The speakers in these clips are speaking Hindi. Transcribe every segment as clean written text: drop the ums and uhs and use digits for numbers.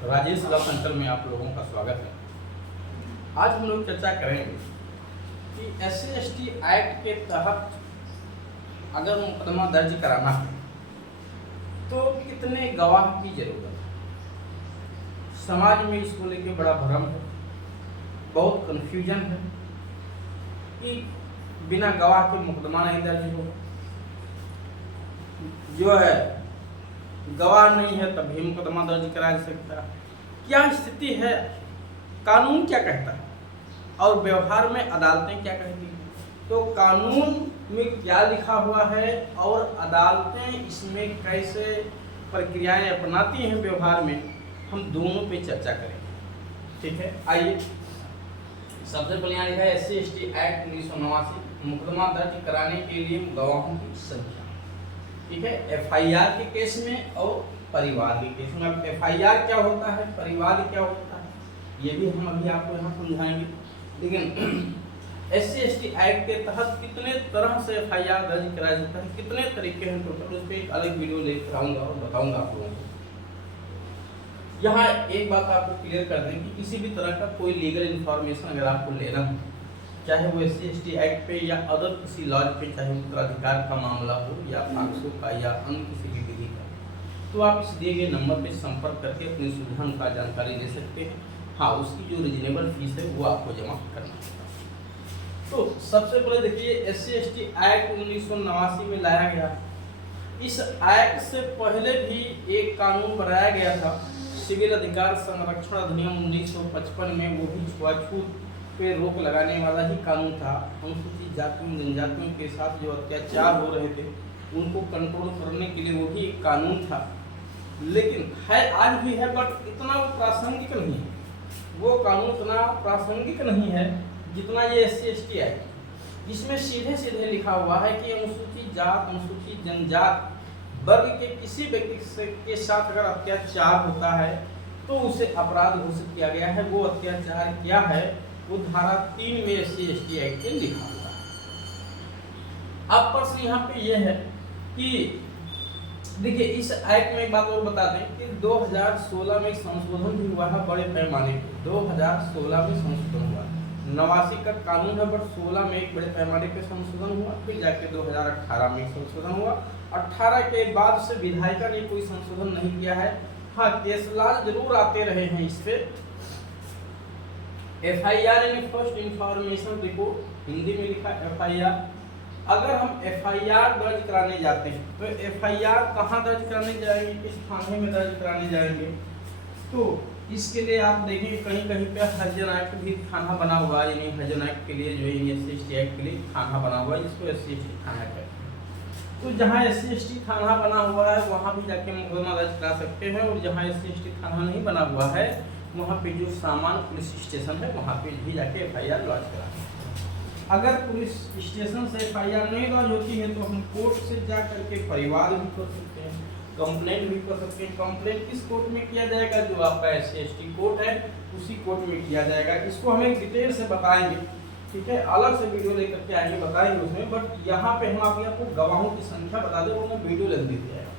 राजेश लॉ सेंटर में आप लोगों का स्वागत है। आज हम लोग चर्चा करेंगे कि SC/ST एक्ट के तहत अगर मुकदमा दर्ज कराना है तो कितने गवाह की जरूरत है। समाज में इसको लेके बड़ा भ्रम है, बहुत कन्फ्यूजन है कि बिना गवाह के मुकदमा नहीं दर्ज होगा, जो है गवाह नहीं है तभी मुकदमा दर्ज कराया जा सकता है। क्या स्थिति है, कानून क्या कहता है और व्यवहार में अदालतें क्या कहती हैं। तो कानून में क्या लिखा हुआ है और अदालतें इसमें कैसे प्रक्रियाएं अपनाती हैं व्यवहार में, हम दोनों पे चर्चा करेंगे। ठीक है, आइए। सबसे पहले यहाँ लिखा है SC/ST एक्ट 1989 मुकदमा दर्ज कराने के लिए गवाहों की संख्या। ठीक है, FIR के केस में और परिवार के केस में। अब FIR क्या होता है, परिवार क्या होता है, ये भी हम अभी आपको यहाँ समझाएंगे। लेकिन SC/ST एक्ट के तहत कितने तरह से FIR दर्ज कराया जाता है, कितने तरीके हैं टोटल, उस पर एक अलग वीडियो लेकर आऊँगा और बताऊँगा आप लोगों को। यहाँ एक बात आपको क्लियर कर दें कि किसी भी तरह का कोई लीगल इन्फॉर्मेशन अगर आपको लेना है, चाहे वो SC/ST एक्ट पे या अदर किसी लॉज पे, चाहे उत्तराधिकार का मामला हो या फाक्सो का या अन्य किसी भी विधि का, तो आप इस दिए गए नंबर पे संपर्क करके अपनी सुविधा अनुसार जानकारी ले सकते हैं। हाँ, उसकी जो रिजनेबल फीस है वो आपको जमा करना होगा। तो सबसे पहले देखिए, SC/ST एक्ट 1989 में लाया गया। इस एक्ट से पहले भी एक कानून बनाया गया था, सिविल अधिकार संरक्षण अधिनियम 1955 में। वो भी छुआछूत पे रोक लगाने वाला ही कानून था। अनुसूचित जातियों जनजातियों के साथ जो अत्याचार हो रहे थे उनको कंट्रोल करने के लिए वो भी एक कानून था। लेकिन है, आज भी है, बट इतना वो प्रासंगिक नहीं है। वो कानून इतना प्रासंगिक नहीं है जितना ये SC/ST एक्ट। इसमें सीधे सीधे लिखा हुआ है कि अनुसूचित जात, अनुसूचित जनजात वर्ग के किसी व्यक्ति के साथ अगर अत्याचार होता है तो उसे अपराध घोषित किया गया है। वो अत्याचार क्या है, वो धारा 3 में SC/ST एक्ट के लिखा हुआ है। अब प्रश्न यहाँ पे ये है कि देखिए, इस एक्ट में एक बात और बता दें कि 2016 में संशोधन भी हुआ है बड़े पैमाने पे। 2016 में संशोधन हुआ, 89 का कानून है, बट 16 में एक बड़े पैमाने पे संशोधन हुआ। फिर जाके 2018 में संशोधन हुआ। 18 के बाद से विधायिका ने कोई संशोधन नहीं किया है। हाँ, केस लॉज जरूर आते रहे हैं इस पे। FIR यानी फर्स्ट इंफॉर्मेशन रिपोर्ट, हिंदी में लिखा FIR। अगर हम FIR दर्ज कराने जाते हैं तो FIR कहाँ दर्ज कराने जाएंगे, किस थाने में दर्ज कराने जाएंगे, तो इसके लिए आप देखेंगे कहीं कहीं पे हरिजन एक्ट भी थाना बना हुआ है। यानी हरिजन एक्ट के लिए जो है SC/ST एक्ट के लिए थाना बना हुआ है, जिसको SC/ST थाना कहते हैं। तो जहाँ SC/ST थाना बना हुआ है वहाँ भी जाके मुकदमा दर्ज करा सकते हैं, और जहाँ SC/ST थाना नहीं बना हुआ है वहाँ पे जो सामान्य पुलिस स्टेशन है वहाँ पे भी जाके FIR लॉन्च करा सकते हैं। अगर पुलिस स्टेशन से FIR नहीं लॉन्च होती है तो हम कोर्ट से जा करके परिवार भी कर सकते हैं, कंप्लेंट भी कर सकते हैं। कंप्लेंट किस कोर्ट में किया जाएगा, जो आपका SC/ST कोर्ट है उसी कोर्ट में किया जाएगा। इसको हम एक डिटेल से बताएंगे, ठीक है, अलग से वीडियो लेकर के आएंगे, बताएंगे उसमें। बट यहाँ पे हम आपको गवाहों की संख्या बता दें, वो वीडियो लग दी जाएगा।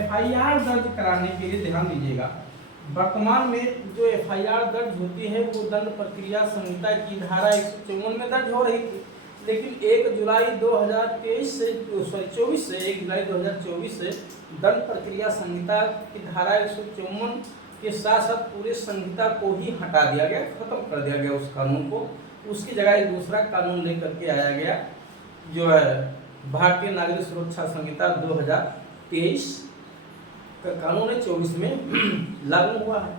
FIR दर्ज कराने के लिए ध्यान दीजिएगा, वर्तमान में जो FIR दर्ज होती है वो दंड प्रक्रिया संहिता की धारा 154 में दर्ज हो रही थी। लेकिन 1 जुलाई 2023 से 24 से 1 जुलाई 2024 से दंड प्रक्रिया संहिता की धारा 154 के साथ साथ पूरे संहिता को ही हटा दिया गया, खत्म कर दिया गया उस कानून को। उसकी जगह एक दूसरा कानून लेकर के आया गया, जो है भारतीय नागरिक सुरक्षा संहिता 2023 का कानून है, 24 में लागू हुआ है।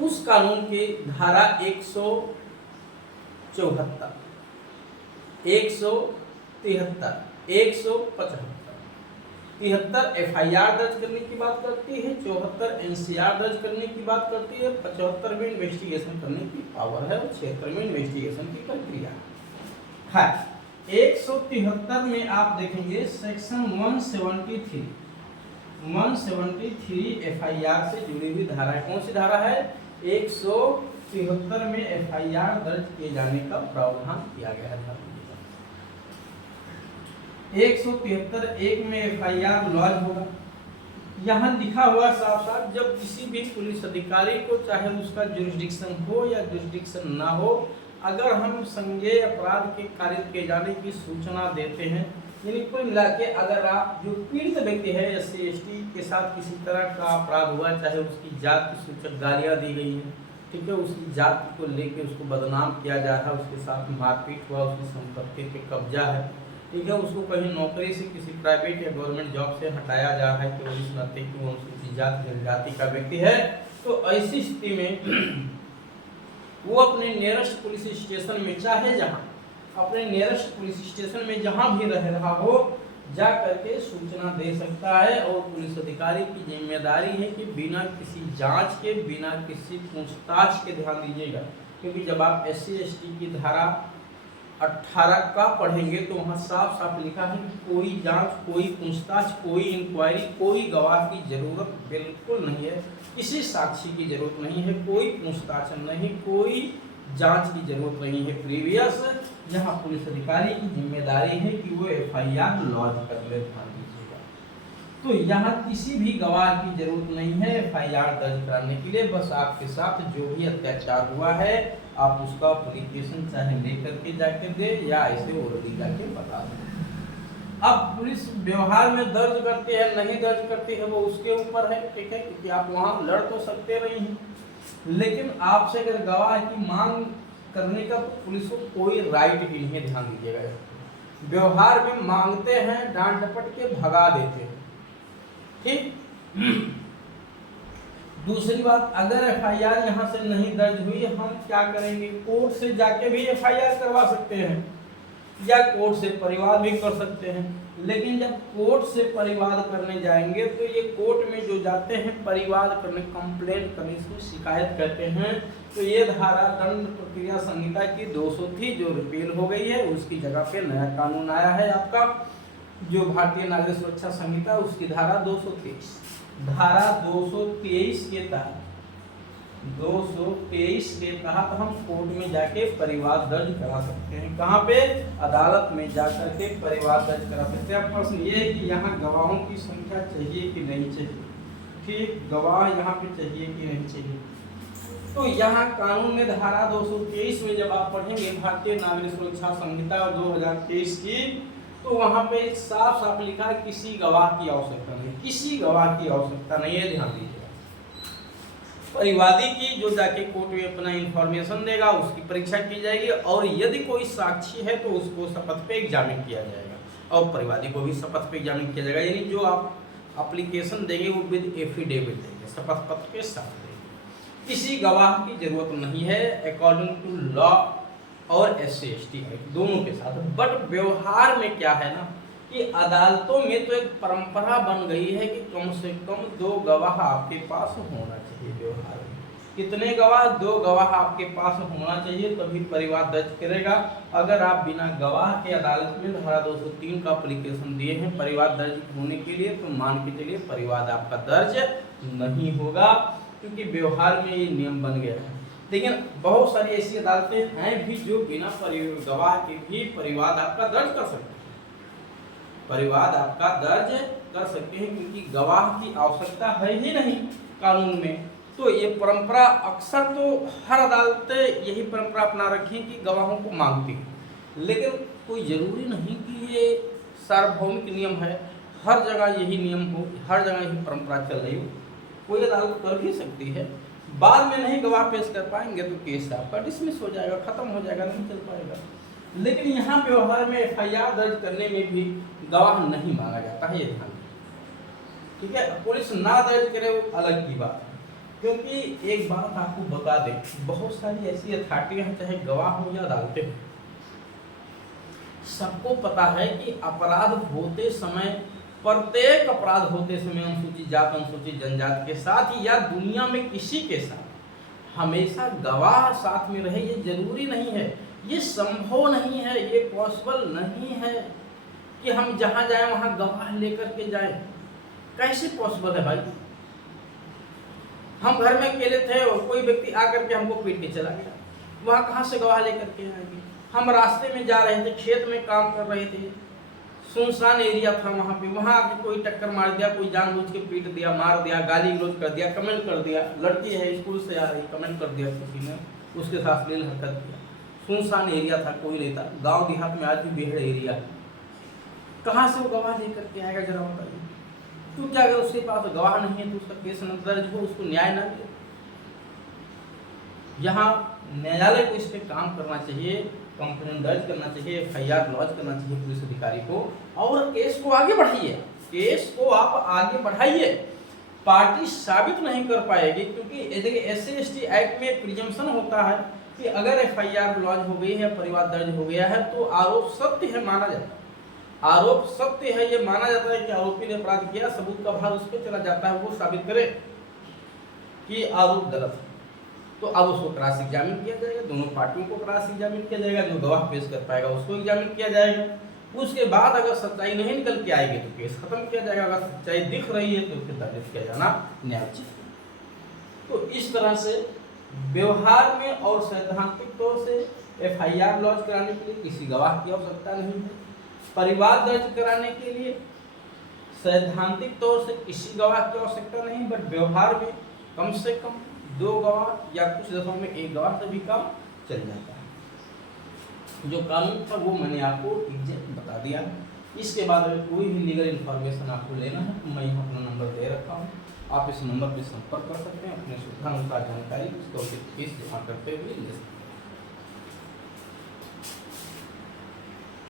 उस कानून की धारा 174, 173, 175, 73 FIR दर्ज करने की बात करती है, 74 NCR दर्ज करने की बात करती है, 75 में इन्वेस्टिगेशन करने की पावर है और 76 में इन्वेस्टिगेशन की प्रक्रिया है। 173 में आप देखेंगे सेक्शन 173 FIR से जुड़ी हुई धारा है। कौन सी धारा है, 173 में FIR दर्ज किए जाने का प्रावधान किया गया है। 173 एक में FIR लॉन्च होगा, यहाँ लिखा हुआ साफ साफ, जब किसी भी पुलिस अधिकारी को, चाहे उसका जुरिस्डिक्शन हो या जुरिस्डिक्शन ना हो, अगर हम संज्ञेय अपराध के कारित किए जाने की सूचना देते हैं, यानी कुल मिला के अगर आप जो पीड़ित व्यक्ति है SC ST के साथ किसी तरह का अपराध हुआ, चाहे उसकी जाति सूचक गालियाँ दी गई हैं, ठीक है, उसकी जाति को लेके उसको बदनाम किया जा रहा है, उसके साथ मारपीट हुआ, उसकी संपत्ति पे कब्जा है, ठीक है, उसको कहीं नौकरी से किसी प्राइवेट या गवर्नमेंट जॉब से हटाया जा रहा है कि वो इस नाते कि वो अनुसूचित जाति जनजाति का व्यक्ति है, तो ऐसी स्थिति में वो अपने नियरेस्ट पुलिस स्टेशन में, चाहे जहाँ अपने नियरेस्ट पुलिस स्टेशन में जहाँ भी रह रहा हो, जा करके सूचना दे सकता है। और पुलिस अधिकारी की जिम्मेदारी है कि बिना किसी जांच के, बिना किसी पूछताछ के, ध्यान दीजिएगा, क्योंकि जब आप SC ST की धारा 18 का पढ़ेंगे तो वहाँ साफ साफ लिखा है कि कोई जांच, कोई पूछताछ, कोई इंक्वायरी, कोई गवाह की जरूरत बिल्कुल नहीं है, किसी साक्षी की जरूरत नहीं है, कोई पूछताछ नहीं, कोई जांच की जरूरत नहीं है प्रीवियस। यहाँ पुलिस अधिकारी की जिम्मेदारी है कि वो FIR लॉन्च कर ले, ध्यान दीजिएगा। तो यहाँ किसी भी गवाह की जरूरत नहीं है FIR दर्ज कराने के लिए, बस आपके साथ जो भी अत्याचार हुआ है आप उसका एप्लीकेशन चाहे लेकर के जाके दे या ऐसे ओरली जाके बता दें। अब पुलिस व्यवहार में दर्ज करती है नहीं दर्ज करती है वो उसके ऊपर है, ठीक है, क्योंकि आप वहाँ लड़ तो सकते नहीं हैं, लेकिन आपसे अगर गवाह की मांग करने का तो पुलिस को कोई राइट ही नहीं है, ध्यान दीजिएगा। व्यवहार में मांगते हैं, डांट डपट के भगा देते हैं, ठीक। दूसरी बात, अगर FIR यहाँ से नहीं दर्ज हुई, हम क्या करेंगे, कोर्ट से जाके भी FIR करवा सकते हैं या कोर्ट से परिवाद भी कर सकते हैं। लेकिन जब कोर्ट से परिवाद करने जाएंगे तो ये कोर्ट में जो जाते हैं परिवाद करने, कंप्लेंट करने, इसमें शिकायत करते हैं, तो ये धारा दंड प्रक्रिया संहिता की 200 थी जो रिपील हो गई है, उसकी जगह पे नया कानून आया है आपका जो भारतीय नागरिक सुरक्षा संहिता, उसकी धारा 223, धारा 223 के तहत 223 के तहत हम कोर्ट में जाके परिवाद दर्ज करा सकते हैं। कहाँ पे, अदालत में जाकर के परिवाद दर्ज करा सकते हैं। अब प्रश्न ये है कि यहाँ गवाहों की संख्या चाहिए कि नहीं चाहिए, ठीक, गवाह यहाँ पे चाहिए कि नहीं चाहिए। तो यहाँ कानून में धारा 223 में जब आप पढ़ेंगे भारतीय नागरिक सुरक्षा संहिता 2023 की, तो वहाँ पे साफ साफ लिखा है किसी गवाह की आवश्यकता नहीं, किसी गवाह की आवश्यकता नहीं है, ध्यान दीजिएगा। परिवादी की जो जाके कोर्ट में अपना इंफॉर्मेशन देगा उसकी परीक्षा की जाएगी, और यदि कोई साक्षी है तो उसको शपथ पे एग्जामिन किया जाएगा, और परिवादी को भी शपथ पे एग्जामिन किया जाएगा। यानी जो आप एप्लीकेशन देंगे वो विद एफिडेविट देंगे, शपथ पत्र के साथ देंगे। किसी गवाह की जरूरत नहीं है अकॉर्डिंग टू लॉ और SC ST एक्ट दोनों के साथ। बट व्यवहार में क्या है ना कि अदालतों में तो एक परंपरा बन गई है कि कम से कम 2 गवाह आपके पास होना चाहिए। व्यवहार में कितने गवाह, 2 गवाह आपके पास होना चाहिए, तभी परिवाद दर्ज करेगा। अगर आप बिना गवाह के अदालत में धारा 203 का एप्लीकेशन दिए हैं परिवाद दर्ज होने के लिए, तो मान के चलिए परिवाद आपका दर्ज नहीं होगा, क्योंकि व्यवहार में ये नियम बन गया है। लेकिन बहुत सारी ऐसी अदालतें हैं भी जो बिना गवाह के भी परिवाद आपका दर्ज कर सकते हैं, परिवाद आपका दर्ज कर सकते हैं, क्योंकि गवाह की आवश्यकता है ही नहीं कानून में। तो ये परंपरा अक्सर तो हर अदालतें यही परंपरा अपना रखी कि गवाहों को मांगती हैं, लेकिन कोई जरूरी नहीं कि ये सार्वभौमिक नियम है, हर जगह यही नियम हो, हर जगह यही परंपरा चल रही हो। कोई अदालत कर भी सकती है, बाद में नहीं गवाह पेश कर पाएंगे तो केस आपका डिसमिस हो जाएगा, खत्म हो जाएगा, नहीं चल पाएगा। लेकिन यहाँ व्यवहार में FIR दर्ज करने में भी गवाह नहीं मांगा जाता है, ये ध्यान रखिए, ठीक है। पुलिस ना दर्ज करे वो अलग की बात है, क्योंकि एक बात आपको बता दें, बहुत सारी ऐसी अथॉरिटी हैं, चाहे गवाह हो या अदालतें हो, सबको पता है कि अपराध होते समय, प्रत्येक अपराध होते समय अनुसूचित जात अनुसूचित जनजाति के साथ या दुनिया में किसी के साथ हमेशा गवाह साथ में रहे, ये जरूरी नहीं है, ये संभव नहीं है, ये पॉसिबल नहीं है कि हम जहाँ जाएं वहाँ गवाह लेकर के जाएं। कैसे पॉसिबल है भाई? हम घर में अकेले थे और कोई व्यक्ति आकर के हमको पीट के चला गया, वहाँ कहाँ से गवाह लेकर के आएंगे? हम रास्ते में जा रहे थे, खेत में काम कर रहे थे, सुनसान एरिया था वहाँ पे, वहाँ आके कोई टक्कर मार दिया, कोई जानबूझ के पीट दिया, मार दिया, गाली गलौज कर दिया, कमेंट कर दिया, लड़की है स्कूल से आ रही, कमेंट कर दिया किसी ने, उसके साथ अश्लील हरकत किया। सुनसान एरिया था, कोई नहीं था। गाँव देहात में आज भी बेहड़ एरिया है, कहाँ से वो गवाह लेकर के आएगा जरा बताइए। क्योंकि अगर उसके पास गवाह नहीं है तो उसका केस न दर्ज हो, उसको न्याय ना मिले। यहाँ न्यायालय को इस पे काम करना चाहिए, कंप्लेन दर्ज करना चाहिए, FIR लॉन्च करना चाहिए पुलिस अधिकारी को, और केस को आगे बढ़ाइए। केस को आप आगे बढ़ाइए। पार्टी साबित नहीं कर पाएगी, क्योंकि देखिए SC/ST एक्ट में प्रिजम्पशन होता है कि अगर FIR लॉन्च हो गई है, परिवार दर्ज हो गया है, तो आरोप सत्य है माना जाता है। आरोप सत्य है ये माना जाता है कि आरोपी ने अपराध किया, सबूत का भार उस पर चला जाता है, वो साबित करे कि आरोप गलत है। तो अब उसको क्रॉस एग्जामिन किया जाएगा, दोनों पार्टियों को क्रॉस एग्जामिन किया जाएगा, जो गवाह पेश कर पाएगा उसको एग्जामिन किया जाएगा। उसके बाद अगर सच्चाई नहीं निकल के आएगी तो केस खत्म किया जाएगा, अगर सच्चाई दिख रही है तो फिर दंडित किया जाना न्यायोचित। तो इस तरह से व्यवहार में और सैद्धांतिक तौर से FIR लॉन्च कराने के लिए किसी गवाह की आवश्यकता नहीं है। परिवार दर्ज कराने के लिए सैद्धांतिक तौर से किसी गवाह की आवश्यकता नहीं, बट व्यवहार में कम से कम 2 गवाह या कुछ दफों में 1 गवाह से भी काम चल जाता है। जो कानून था वो मैंने आपको एग्जैक्ट बता दिया। इसके बाद अगर कोई भी लीगल इन्फॉर्मेशन आपको लेना है तो मैं यहाँ अपना नंबर दे रखा हूँ, आप इस नंबर पर संपर्क कर सकते हैं, अपने सुविधा अनुसार जानकारी उसको इस जमा करते हुए ले सकते हैं।